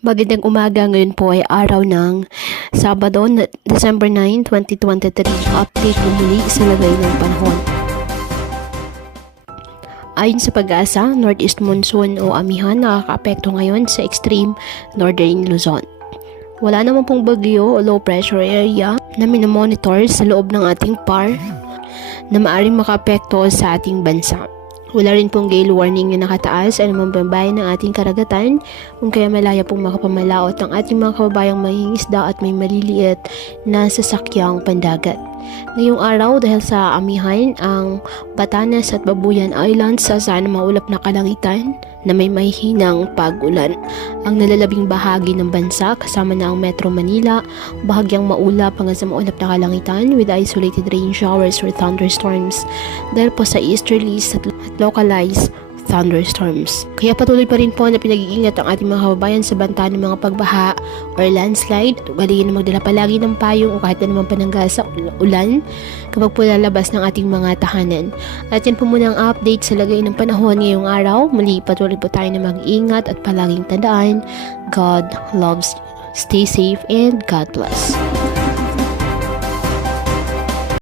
Magandang umaga, ngayon po ay araw ng Sabado, December 9, 2023. Update po muli sa lagay ng panahon. Ayon sa Pag-asa, Northeast Monsoon o Amihan nakakaapekto ngayon sa extreme Northern Luzon. Wala naman pong bagyo o low pressure area na minomonitor sa loob ng ating PAR na maaaring makaapekto sa ating bansa. Wala rin pong gale warning na nakataas ay naman bambayan ng ating karagatan kung kaya malaya pong makapamalaot ang ating mga kababayang mangingisda at may maliliit na sasakyang pandagat. Ngayong araw dahil sa amihan ang Batanes at Babuyan Islands sa sana maulap na kalangitan na may mahihinang pag-ulan. Ang nalalabing bahagi ng bansa kasama na ang Metro Manila, bahagyang maulap hanggang sa maulap na kalangitan with isolated rain showers or thunderstorms dahil po sa easterlies at localized thunderstorms. Kaya patuloy pa rin po na pinag-iingat ang ating mga kababayan sa banta ng mga pagbaha or landslide. Galingan na magdala palagi ng payong o kahit na naman panangga sa ulan kapag po lalabas ng ating mga tahanan. At yan po muna ang update sa lagay ng panahon ngayong araw. Muli patuloy po tayo na mag-iingat at palaging tandaan, God loves you. Stay safe and God bless.